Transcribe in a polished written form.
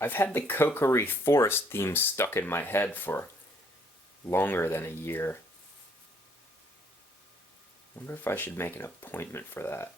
I've had the Kokory Forest theme stuck in my head for longer than a year. I wonder if I should make an appointment for that.